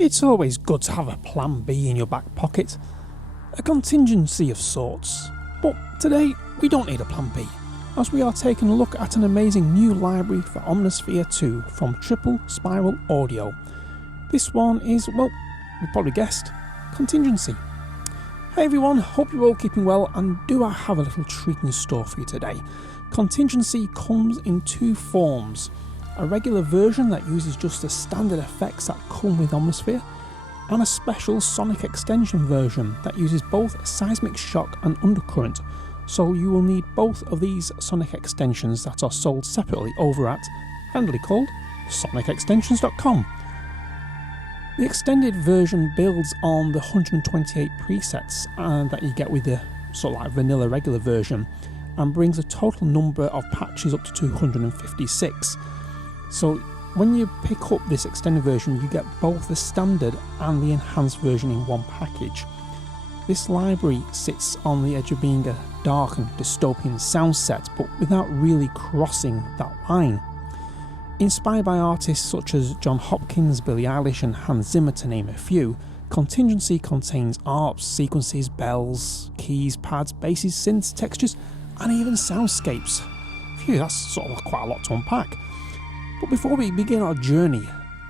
It's always good to have a plan B in your back pocket, a contingency of sorts. But today we don't need a plan B, as we are taking a look at an amazing new library for Omnisphere 2 from Triple Spiral Audio. This one is, well, you probably guessed, Contingency. Hey everyone, hope you're all keeping well, and do I have a little treat in store for you today. Contingency comes in two forms: a regular version that uses just the standard effects that come with Omnisphere, and a special sonic extension version that uses both seismic shock and undercurrent, so you will need both of these sonic extensions that are sold separately over at, handily called, sonicextensions.com. The extended version builds on the 128 presets that you get with the sort of like vanilla regular version, and brings a total number of patches up to 256. So when you pick up this extended version, you get both the standard and the enhanced version in one package. This library sits on the edge of being a dark and dystopian sound set, but without really crossing that line. Inspired by artists such as Jon Hopkins, Billie Eilish and Hans Zimmer, to name a few, Contingency contains arps, sequences, bells, keys, pads, basses, synths, textures and even soundscapes. Phew, that's sort of quite a lot to unpack. But before we begin our journey,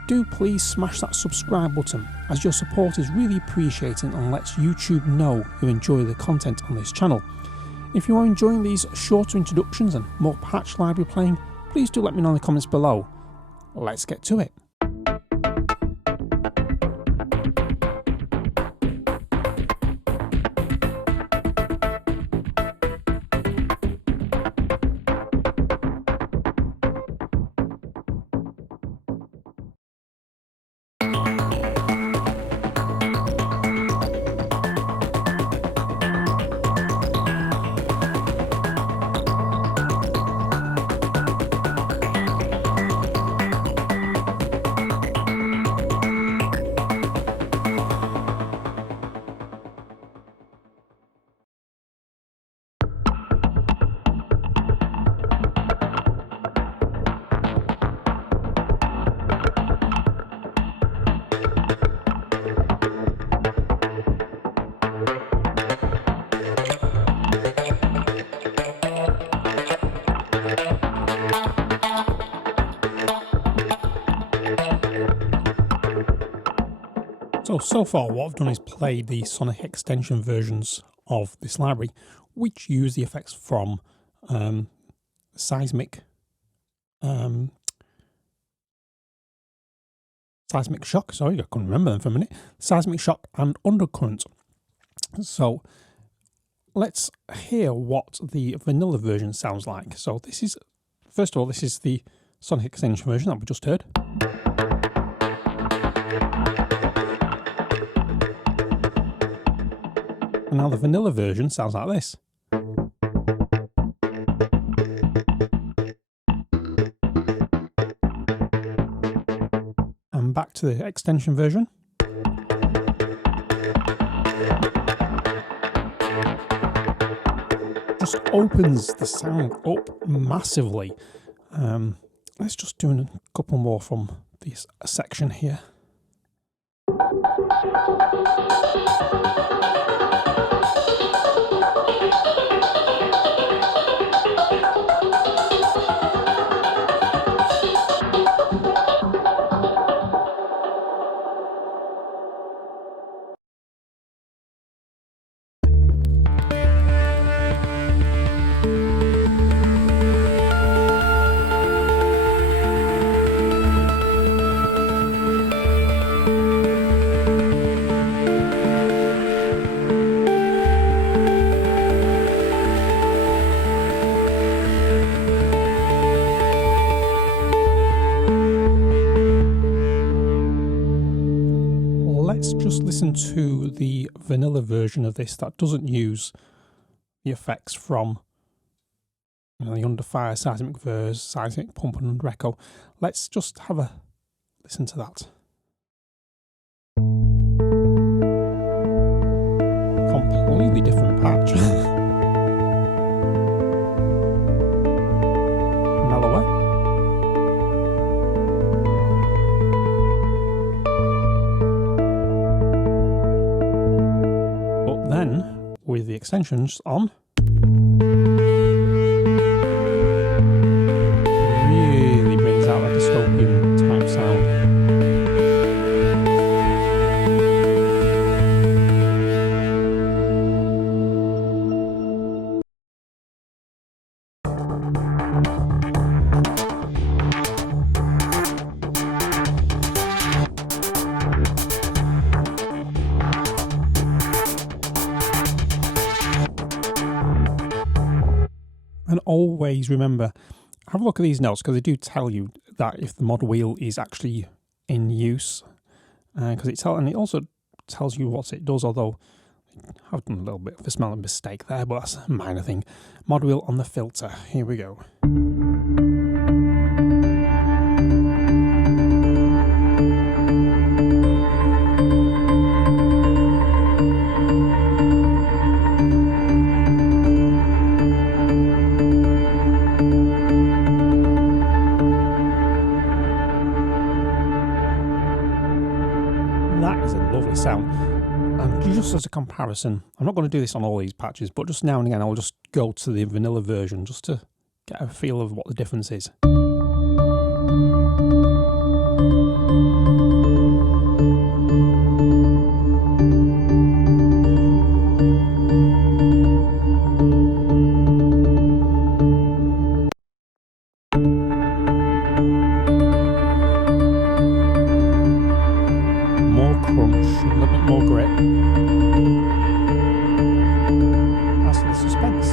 do please smash that subscribe button, as your support is really appreciated and lets YouTube know you enjoy the content on this channel. If you are enjoying these shorter introductions and more patch library playing, please do let me know in the comments below. Let's get to it. So far what I've done is played the sonic extension versions of this library, which use the effects from seismic shock, sorry, I couldn't remember them for a minute, seismic shock and undercurrent. So let's hear what the vanilla version sounds like. So this is, first of all, this is the sonic extension version that we just heard. And now the vanilla version sounds like this. And back to the extension version. Just opens the sound up massively. Let's just do a couple more from this section here. Let's just listen to the vanilla version of this that doesn't use the effects from the under fire, seismic verse, seismic pump and under echo. Let's just have a listen to that. Completely different patch. Mellower. extensions on. Really brings out that dystopian type sound. And always remember, have a look at these notes, because they do tell you that if the mod wheel is actually in use, because it also tells you what it does, although I've done a little bit of a smelling mistake there, but that's a minor thing. Mod wheel on the filter, here we go. That is a lovely sound. And just as a comparison, I'm not going to do this on all these patches, but just now and again I'll just go to the vanilla version just to get a feel of what the difference is. Crunch, a little bit more grit. As for the suspense,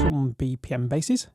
some BPM basses.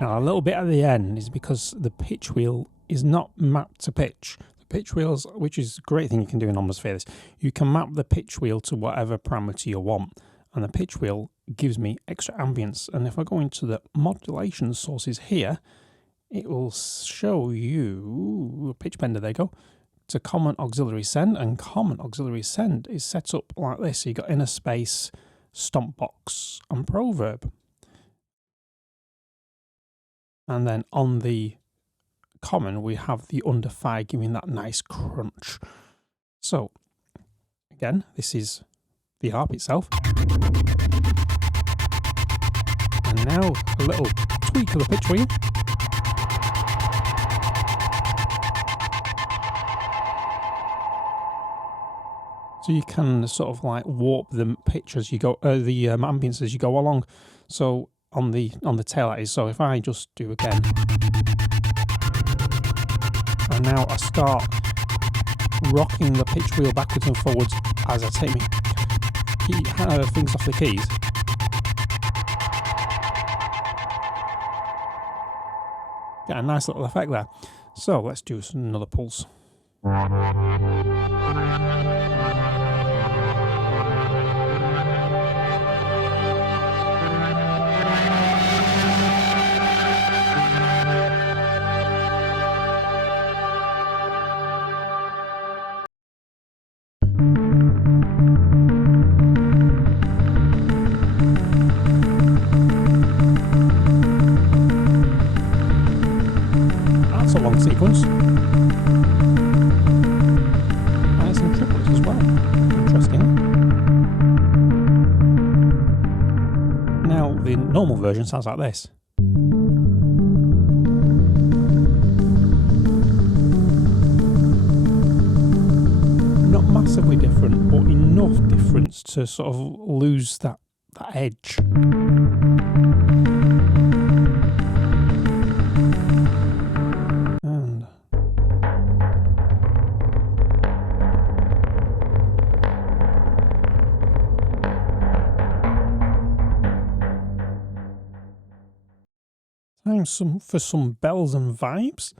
Now a little bit at the end is because the pitch wheel is not mapped to pitch. The pitch wheels, which is a great thing you can do in Omnisphere, you can map the pitch wheel to whatever parameter you want, and the pitch wheel gives me extra ambience. And if I go into the modulation sources here, it will show you a pitch bender. There you go. To common auxiliary send, and common auxiliary send is set up like this. So you got inner space, stomp box, and proverb. And then on the common, we have the under 5 giving that nice crunch. So again, this is the harp itself. And now a little tweak of the pitch wheel. So you can sort of like warp the pitch as you go, the ambience as you go along. So on the tail that is. So if I just do again, and now I start rocking the pitch wheel backwards and forwards as I take my fingers off the keys. Get a nice little effect there. So let's do another pulse. That's a long sequence. And it's in triplets as well. Now, the normal version sounds like this. Not massively different, but enough difference to sort of lose that edge. And time for some bells and vibes.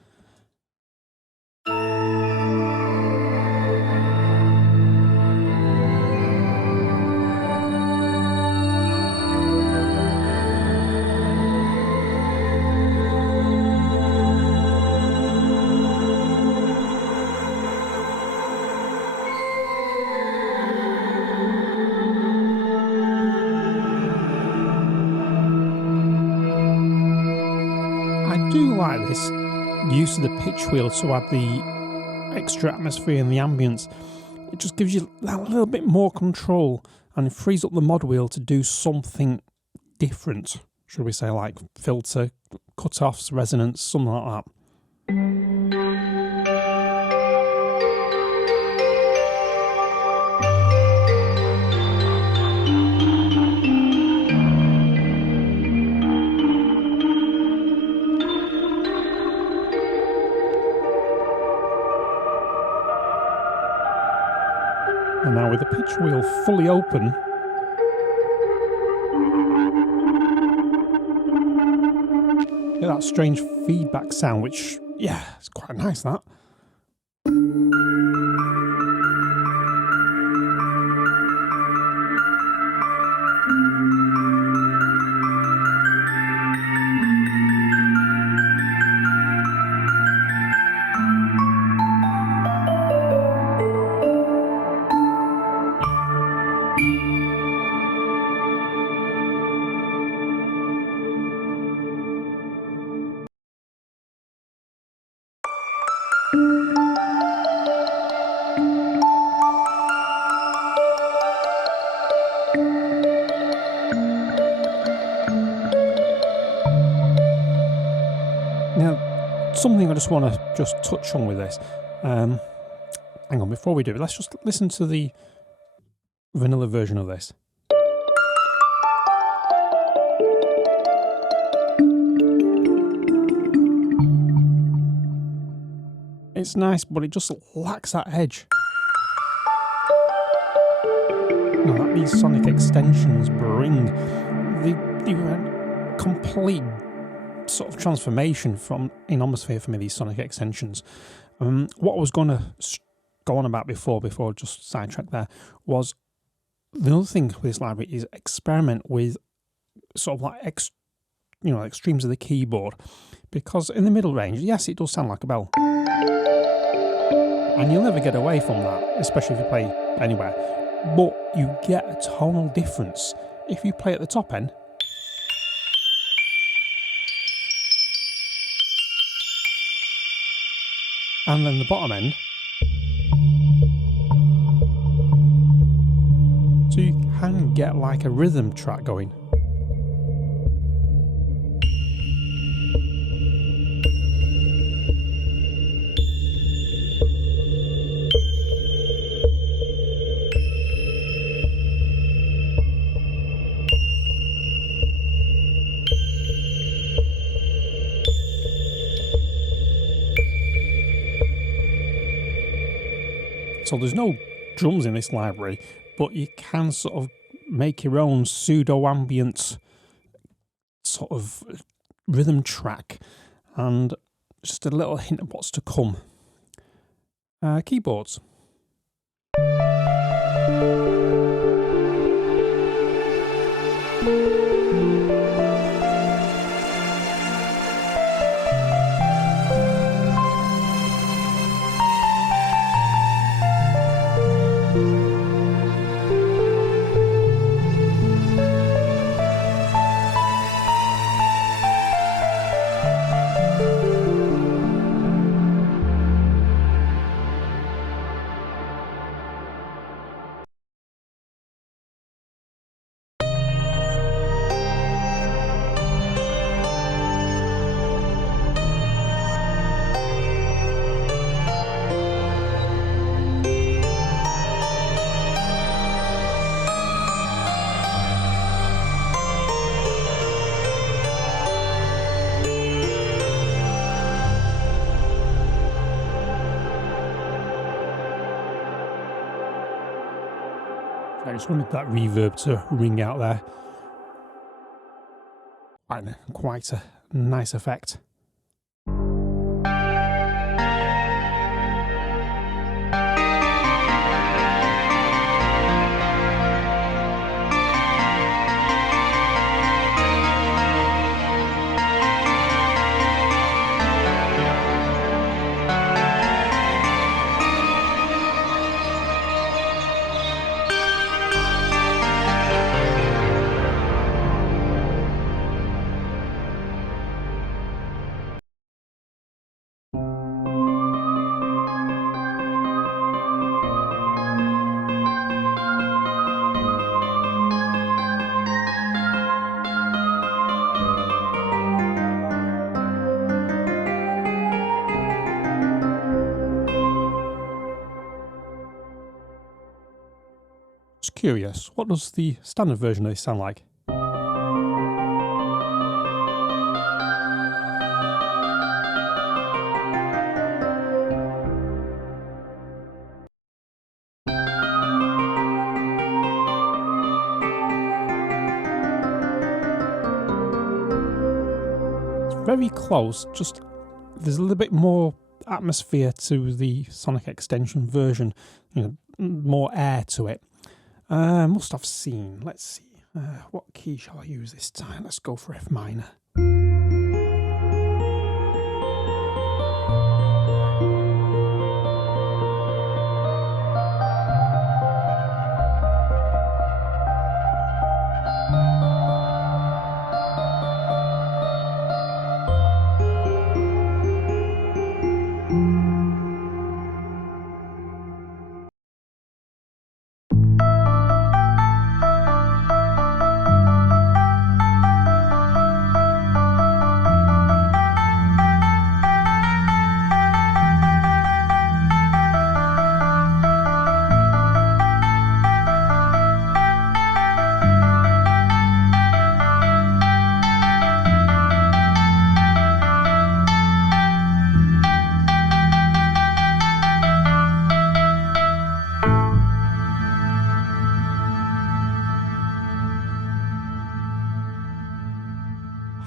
I do like this use of the pitch wheel to add the extra atmosphere and the ambience. It just gives you that little bit more control and frees up the mod wheel to do something different, should we say, like filter, cut-offs, resonance, something like that. And now with the pitch wheel fully open, get that strange feedback sound, which, yeah, it's quite nice, that. Now, something I just want to touch on with this. Hang on, before we do it, let's just listen to the vanilla version of this. It's nice, but it just lacks that edge. Now, that these sonic extensions bring the complete sort of transformation in Omnisphere for me, these sonic extensions. What I was going to go on about before just sidetrack there, was the other thing with this library is experiment with sort of like extremes of the keyboard, because in the middle range, yes, it does sound like a bell, and you'll never get away from that, especially if you play anywhere, but you get a tonal difference if you play at the top end. And then the bottom end. So you can get like a rhythm track going. So there's no drums in this library, but you can sort of make your own pseudo-ambient sort of rhythm track, and just a little hint of what's to come. Keyboards. I just wanted that reverb to ring out there. And quite a nice effect. Just curious, what does the standard version of this sound like? It's very close, just there's a little bit more atmosphere to the Sonic Extension version, you know, more air to it. Must have seen. Let's see. What key shall I use this time? Let's go for F minor.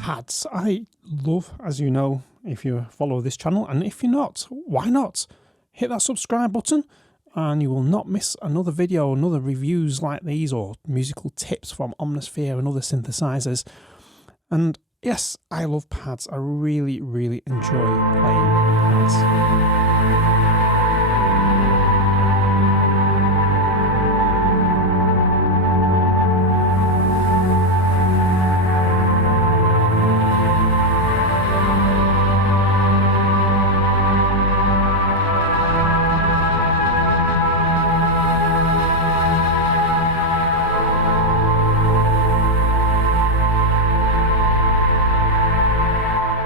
Pads I love, as you know, if you follow this channel, and if you're not, why not? Hit that subscribe button and you will not miss another video, another reviews like these, or musical tips from Omnisphere and other synthesizers. And yes, I love pads. I really, really enjoy playing pads.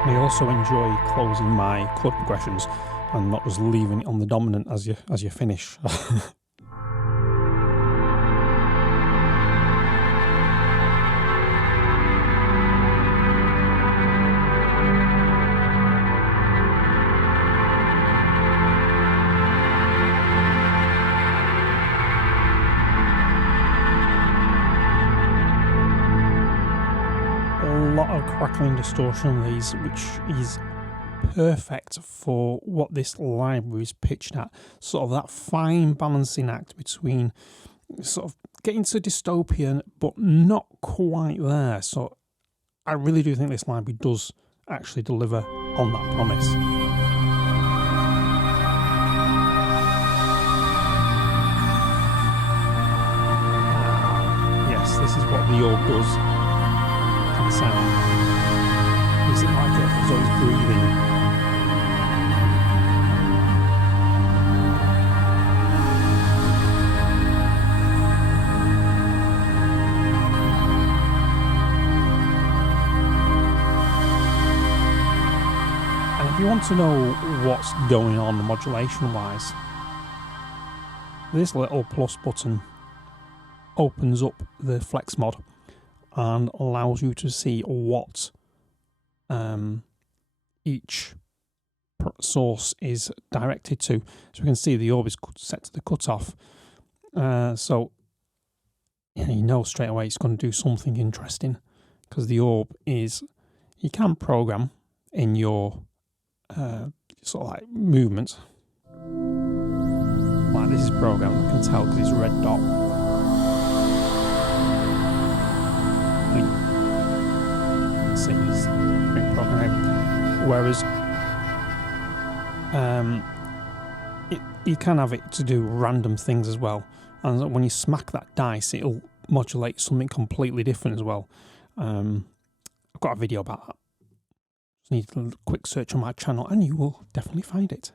I also enjoy closing my chord progressions and not just leaving it on the dominant as you finish. A lot of crackling distortion on these, which is perfect for what this library is pitched at. Sort of that fine balancing act between sort of getting to dystopian but not quite there. So I really do think this library does actually deliver on that promise. Yes, this is what the orb does. The sound. Is it like it as though it's breathing? And if you want to know what's going on modulation wise, this little plus button opens up the flex mod and allows you to see what each source is directed to. So we can see the orb is set to the cutoff. So you know straight away it's going to do something interesting, because the orb is, you can program in your sort of like movements. Like this is programmed, I can tell because it's a red dot. You can see it's being programmed. Whereas you can have it to do random things as well, and when you smack that dice it'll modulate something completely different as well. I've got a video about that. Just need a quick search on my channel and you will definitely find it.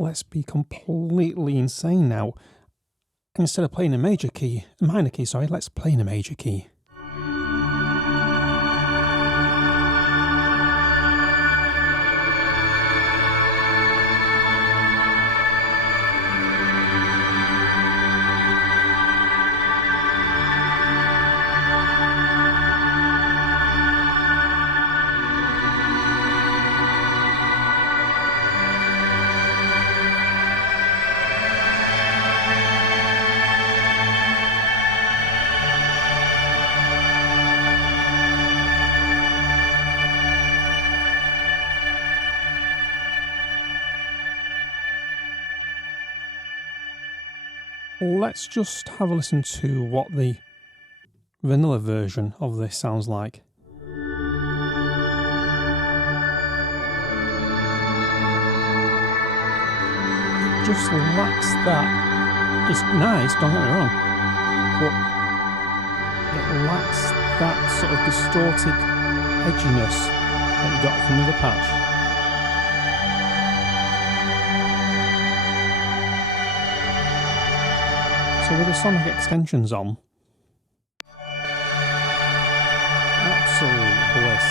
Let's be completely insane now. Instead of playing a minor key, let's play in a major key. Let's just have a listen to what the vanilla version of this sounds like. It just lacks that. It's nice, don't get me wrong, but it lacks that sort of distorted edginess that you got from the other patch. So with the sonic extensions on, absolute bliss.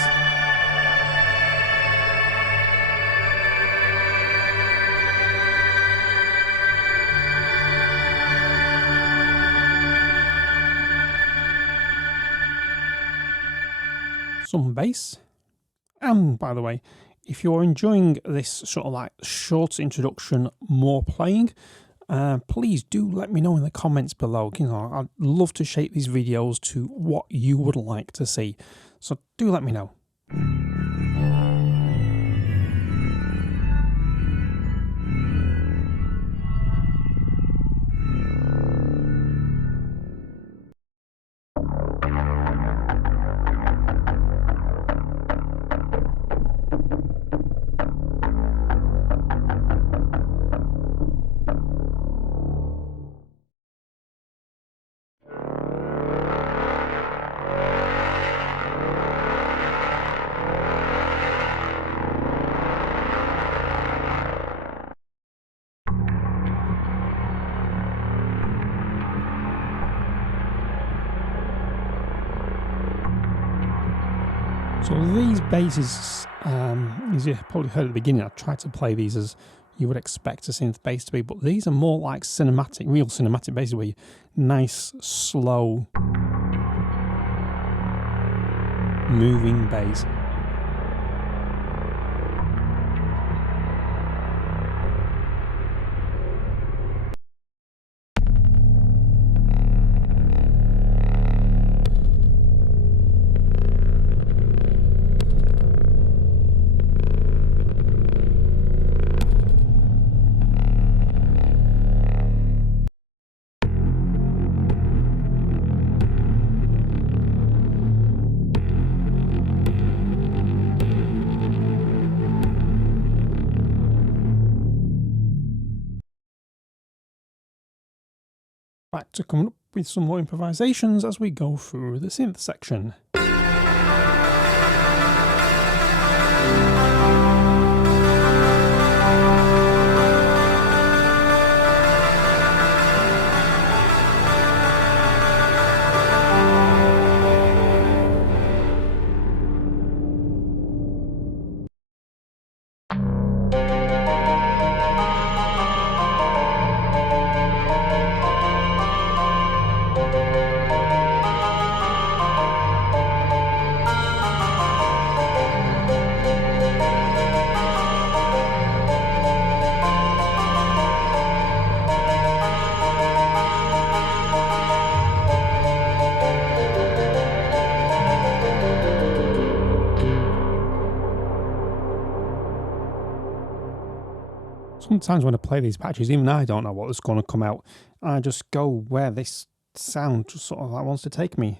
Some bass. And by the way, if you're enjoying this sort of like short introduction, more playing, please do let me know in the comments below. You know, I'd love to shape these videos to what you would like to see. So do let me know. So these basses, as you probably heard at the beginning, I tried to play these as you would expect a synth bass to be, but these are more like cinematic, real cinematic basses, where you nice, slow, moving bass. Back to coming up with some more improvisations as we go through the synth section. Sometimes when I play these patches, even I don't know what's going to come out. I just go where this sound just sort of like wants to take me.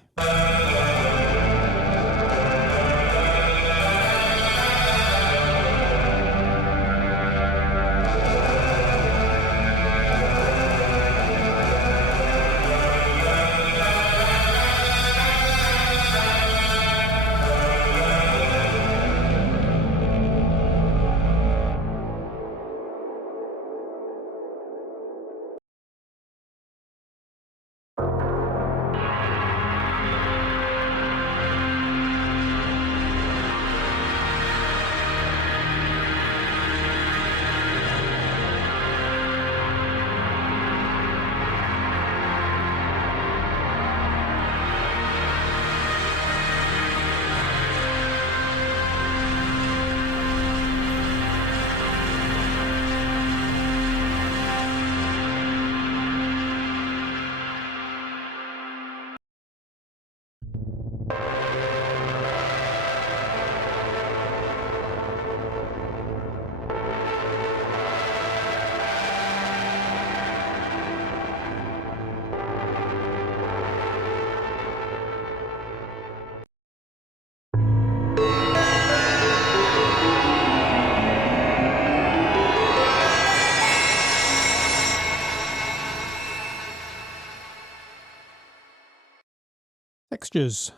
Textures.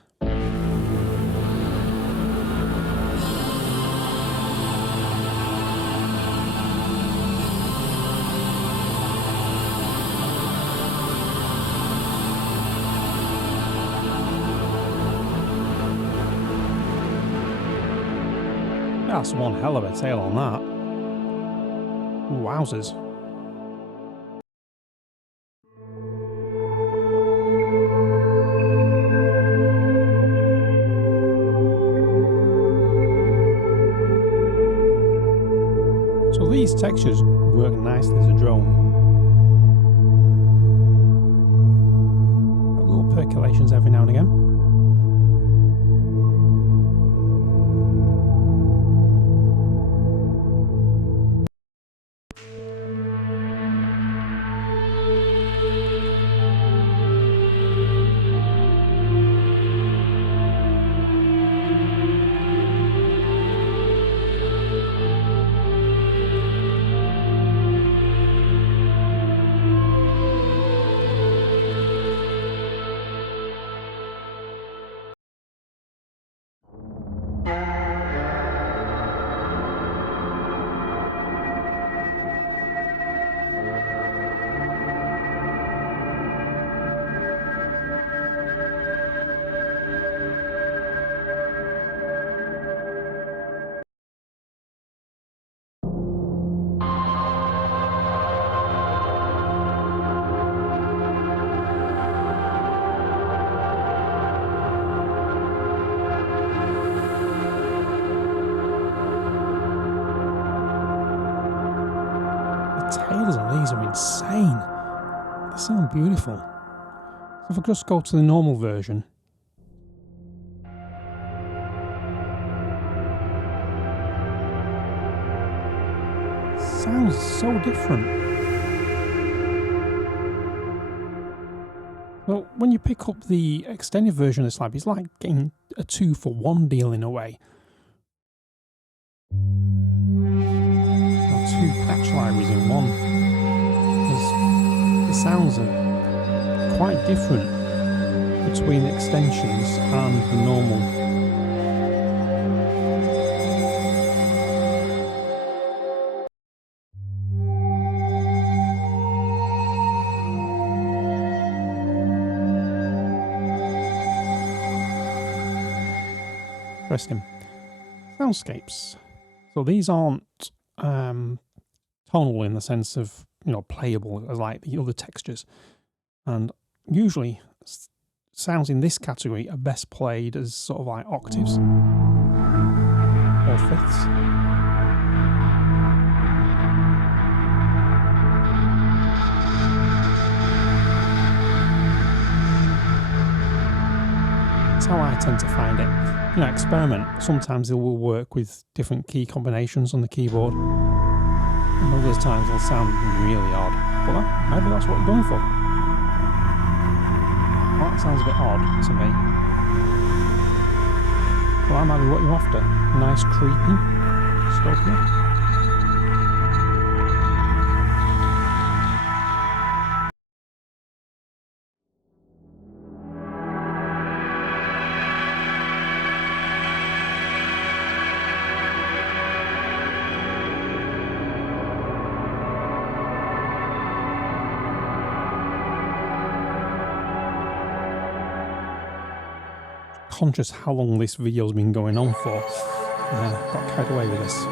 That's one hell of a tail on that. Wowzers. So these textures work nicely as a drone. Got little percolations every now and again. Tails on these are insane. They sound beautiful. So if I just go to the normal version. Sounds so different. Well, when you pick up the extended version of this lab, it's like getting a 2-for-1 deal in a way. Two patch libraries in one. The sounds are quite different between extensions and the normal. Interesting. Soundscapes. So these aren't tonal in the sense of, you know, playable as like the other textures, and usually sounds in this category are best played as sort of like octaves or fifths. That's how I tend to find it. You know, experiment. Sometimes it will work with different key combinations on the keyboard. And other times it'll sound really odd, but maybe that's what you're going for. Well, that sounds a bit odd to me. Well, that might be what you're after. Nice creepy dystopia. Conscious how long this video's been going on for. Got carried away with this.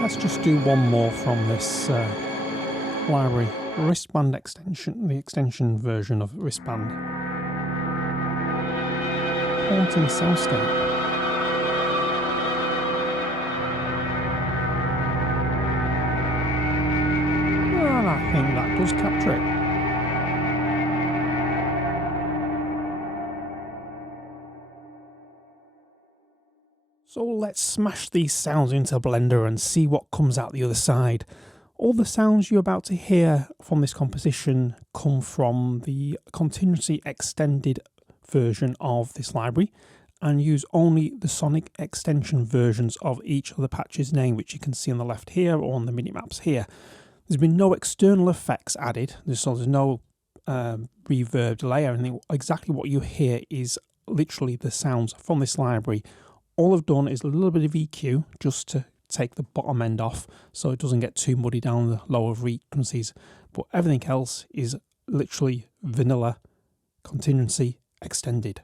Let's just do one more from this library. Wristband extension, the extension version of Wristband. Haunting Soundscape. I think that does capture it. So let's smash these sounds into Blender and see what comes out the other side. All the sounds you're about to hear from this composition come from the Contingency extended version of this library and use only the sonic extension versions of each of the patches name, which you can see on the left here or on the mini-maps here. There's been no external effects added, so there's no reverb, delay or anything. Exactly what you hear is literally the sounds from this library. All I've done is a little bit of EQ just to take the bottom end off so it doesn't get too muddy down the lower frequencies. But everything else is literally vanilla Contingency extended.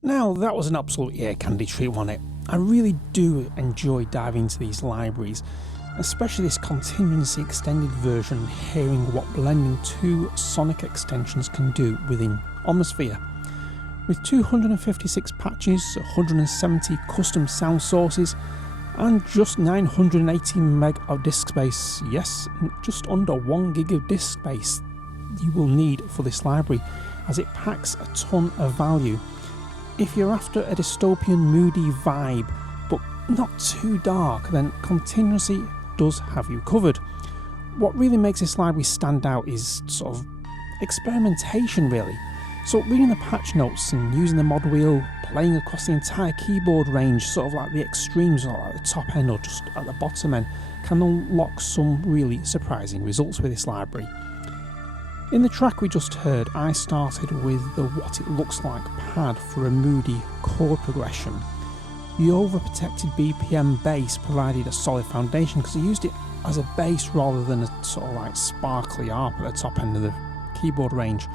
Now, that was an absolute ear candy treat, wasn't it? I really do enjoy diving into these libraries, especially this Contingency extended version, hearing what blending two sonic extensions can do within Omnisphere. With 256 patches, 170 custom sound sources, and just 980 meg of disk space, yes, just under 1 gig of disk space you will need for this library, as it packs a ton of value. If you're after a dystopian, moody vibe, but not too dark, then Contingency does have you covered. What really makes this library stand out is sort of experimentation, really. So reading the patch notes and using the mod wheel, playing across the entire keyboard range, sort of like the extremes or at the top end or just at the bottom end, can unlock some really surprising results with this library. In the track we just heard, I started with the what it looks like pad for a moody chord progression. The overprotected BPM bass provided a solid foundation because I used it as a bass rather than a sort of like sparkly arp at the top end of the keyboard range,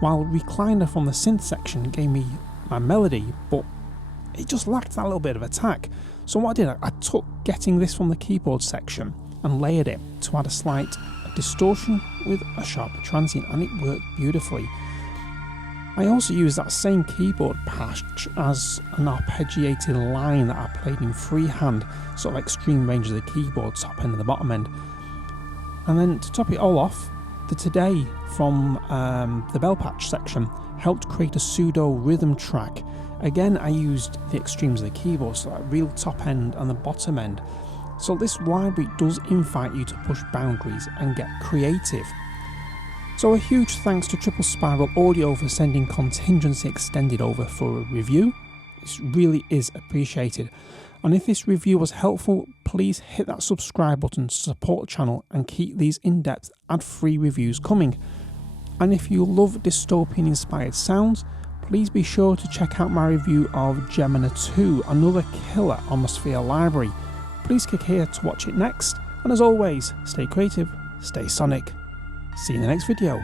while Recliner from the synth section gave me my melody, but it just lacked that little bit of attack. So what I did, I took getting this from the keyboard section and layered it to add a slight distortion with a sharper transient, and it worked beautifully. I also used that same keyboard patch as an arpeggiated line that I played in freehand, sort of extreme range of the keyboard, top end and the bottom end. And then to top it all off, the Today from the bell patch section helped create a pseudo rhythm track. Again, I used the extremes of the keyboard, so that real top end and the bottom end. So this library does invite you to push boundaries and get creative. So a huge thanks to Triple Spiral Audio for sending Contingency Extended over for a review. This really is appreciated. And if this review was helpful, please hit that subscribe button to support the channel and keep these in-depth ad-free reviews coming. And if you love dystopian inspired sounds, please be sure to check out my review of Gemina 2, another killer Omnisphere library. Please click here to watch it next, and as always, stay creative, stay sonic. See you in the next video.